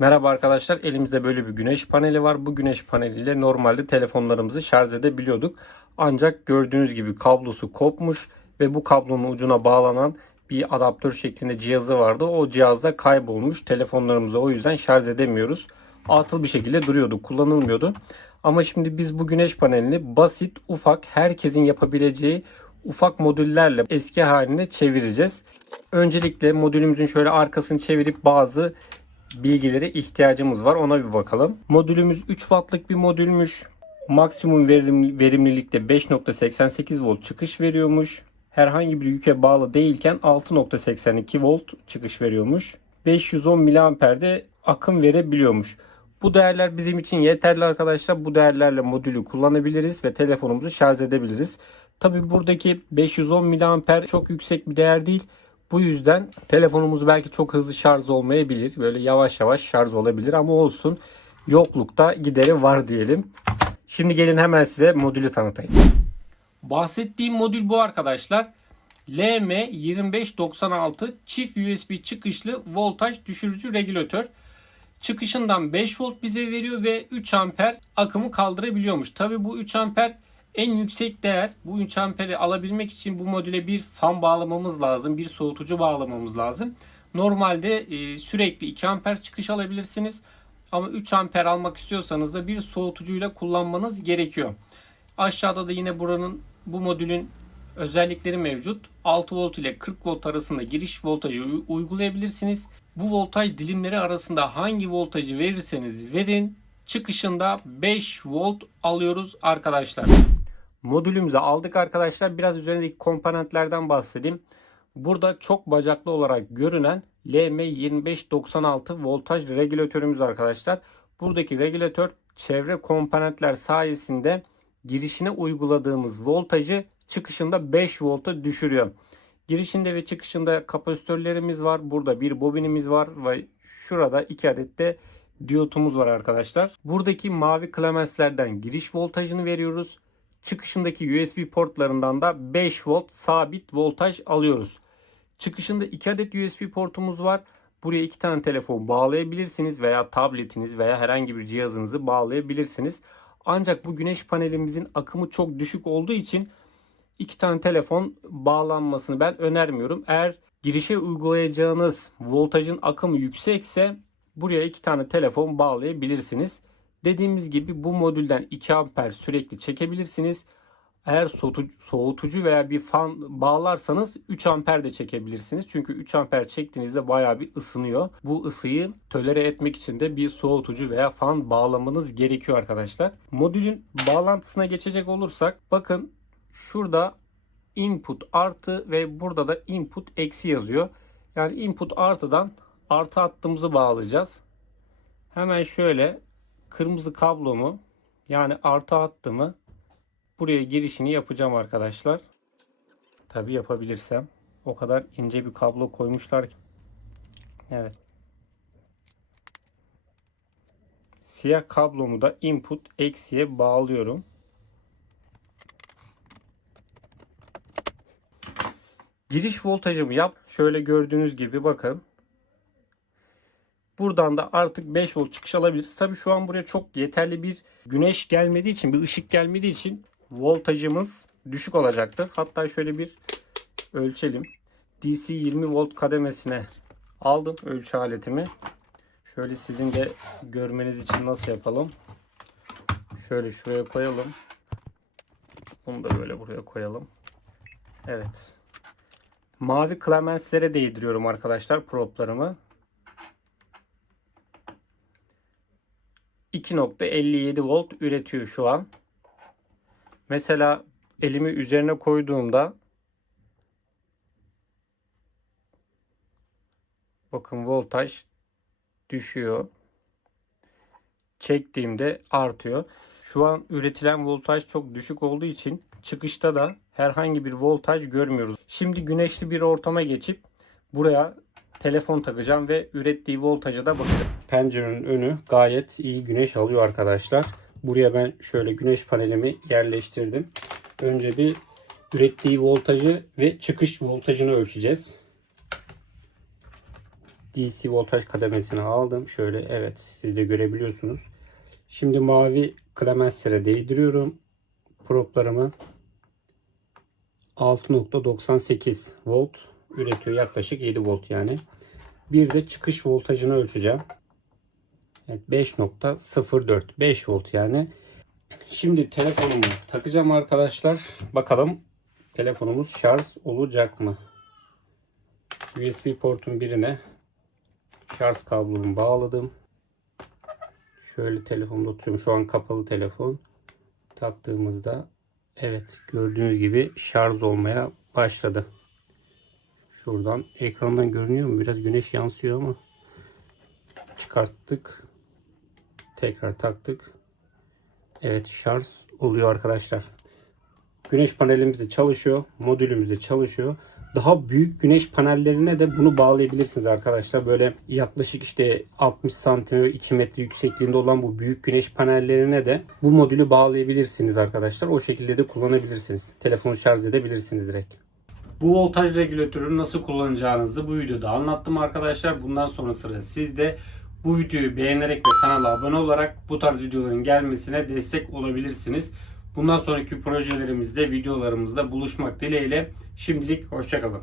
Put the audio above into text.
Merhaba arkadaşlar elimizde böyle bir güneş paneli var. Bu güneş paneliyle normalde telefonlarımızı şarj edebiliyorduk. Ancak gördüğünüz gibi kablosu kopmuş ve bu kablonun ucuna bağlanan bir adaptör şeklinde cihazı vardı. O cihazda kaybolmuş. Telefonlarımızı o yüzden şarj edemiyoruz. Atıl bir şekilde duruyordu, kullanılmıyordu. Ama şimdi biz bu güneş panelini basit, ufak, herkesin yapabileceği ufak modüllerle eski haline çevireceğiz. Öncelikle modülümüzün şöyle arkasını çevirip bazı bilgilere ihtiyacımız var. Ona bir bakalım. Modülümüz 3 wattlık bir modülmüş. Maksimum verim, verimlilikte 5.88 volt çıkış veriyormuş. Herhangi bir yüke bağlı değilken 6.82 volt çıkış veriyormuş. 510 miliamperde akım verebiliyormuş. Bu değerler bizim için yeterli arkadaşlar. Bu değerlerle modülü kullanabiliriz ve telefonumuzu şarj edebiliriz. Tabi buradaki 510 miliamper çok yüksek bir değer değil. Bu yüzden telefonumuz belki çok hızlı şarj olmayabilir. Böyle yavaş yavaş şarj olabilir ama olsun. Yoklukta gideri var diyelim. Şimdi gelin hemen size modülü tanıtayım. Bahsettiğim modül bu arkadaşlar. LM2596 çift USB çıkışlı voltaj düşürücü regülatör. Çıkışından 5 volt bize veriyor ve 3 amper akımı kaldırabiliyormuş. Tabi bu 3 amper en yüksek değer. Bu 3 amperi alabilmek için bu modüle bir fan bağlamamız lazım. Bir soğutucu bağlamamız lazım. Normalde e, sürekli 2 amper çıkış alabilirsiniz. Ama 3 amper almak istiyorsanız da bir soğutucuyla kullanmanız gerekiyor. Aşağıda da yine buranın bu modülün özellikleri mevcut. 6 volt ile 40 volt arasında giriş voltajı uygulayabilirsiniz. Bu voltaj dilimleri arasında hangi voltajı verirseniz verin çıkışında 5 volt alıyoruz arkadaşlar. Modülümüzü aldık arkadaşlar. Biraz üzerindeki komponentlerden bahsedeyim. Burada çok bacaklı olarak görünen LM2596 voltaj regülatörümüz arkadaşlar. Buradaki regülatör çevre komponentler sayesinde girişine uyguladığımız voltajı çıkışında 5 volta düşürüyor. Girişinde ve çıkışında kapasitörlerimiz var. Burada bir bobinimiz var ve şurada iki adet de diyotumuz var arkadaşlar. Buradaki mavi klemenslerden giriş voltajını veriyoruz. Çıkışındaki USB portlarından da 5 volt sabit voltaj alıyoruz. Çıkışında 2 adet USB portumuz var. Buraya iki tane telefon bağlayabilirsiniz veya tabletiniz veya herhangi bir cihazınızı bağlayabilirsiniz. Ancak bu güneş panelimizin akımı çok düşük olduğu için iki tane telefon bağlanmasını ben önermiyorum. Eğer girişe uygulayacağınız voltajın akımı yüksekse buraya iki tane telefon bağlayabilirsiniz. Dediğimiz gibi bu modülden 2 amper sürekli çekebilirsiniz. Eğer soğutucu, veya bir fan bağlarsanız 3 amper de çekebilirsiniz. Çünkü 3 amper çektiğinizde bayağı bir ısınıyor. Bu ısıyı tolere etmek için de bir soğutucu veya fan bağlamanız gerekiyor arkadaşlar. Modülün bağlantısına geçecek olursak bakın şurada input artı ve burada da input eksi yazıyor. Yani input artıdan artı hattımızı bağlayacağız. Hemen şöyle kırmızı kablomu yani artı hattımı buraya girişini yapacağım arkadaşlar. Tabi yapabilirsem. O kadar ince bir kablo koymuşlar ki. Evet. Siyah kablomu da input eksiye bağlıyorum. Giriş voltajımı yap. Şöyle gördüğünüz gibi bakın. Buradan da artık 5 volt çıkış alabiliriz. Tabi şu an buraya çok yeterli bir güneş gelmediği için, bir ışık gelmediği için voltajımız düşük olacaktır. Hatta şöyle bir ölçelim. DC 20 volt kademesine aldım ölçü aletimi. Şöyle sizin de görmeniz için nasıl yapalım? Şöyle şuraya koyalım. Bunu da böyle buraya koyalım. Evet. Mavi klemenslere değdiriyorum arkadaşlar proplarımı. 2.57 volt üretiyor şu an. Mesela elimi üzerine koyduğumda bakın voltaj düşüyor. Çektiğimde artıyor. Şu an üretilen voltaj çok düşük olduğu için çıkışta da herhangi bir voltaj görmüyoruz. Şimdi güneşli bir ortama geçip buraya telefon takacağım ve ürettiği voltaja da bakacağım. Pencerenin önü gayet iyi güneş alıyor arkadaşlar. Buraya ben şöyle güneş panelimi yerleştirdim. Önce bir ürettiği voltajı ve çıkış voltajını ölçeceğiz. DC voltaj kademesini aldım. Şöyle evet siz de görebiliyorsunuz. Şimdi mavi Clemenser'e değdiriyorum. Proplarımı 6.98 volt üretiyor. Yaklaşık 7 volt yani. Bir de çıkış voltajını ölçeceğim. Evet 5.04 5 volt yani. Şimdi telefonumu takacağım arkadaşlar. Bakalım telefonumuz şarj olacak mı? USB portun birine şarj kablomu bağladım. Şöyle telefonda tutuyorum. Şu an kapalı telefon. Taktığımızda evet gördüğünüz gibi şarj olmaya başladı. Şuradan ekrandan görünüyor mu? Biraz güneş yansıyor ama çıkarttık. Tekrar taktık. Evet şarj oluyor arkadaşlar. Güneş panelimiz de çalışıyor. Modülümüz de çalışıyor. Daha büyük güneş panellerine de bunu bağlayabilirsiniz arkadaşlar. Böyle yaklaşık işte 60 santim ve 2 metre yüksekliğinde olan bu büyük güneş panellerine de bu modülü bağlayabilirsiniz arkadaşlar. O şekilde de kullanabilirsiniz. Telefonu şarj edebilirsiniz direkt. Bu voltaj regülatörü nasıl kullanacağınızı bu videoda anlattım arkadaşlar. Bundan sonra sıra sizde. Bu videoyu beğenerek ve kanala abone olarak bu tarz videoların gelmesine destek olabilirsiniz. Bundan sonraki projelerimizde, videolarımızda buluşmak dileğiyle. Şimdilik hoşçakalın.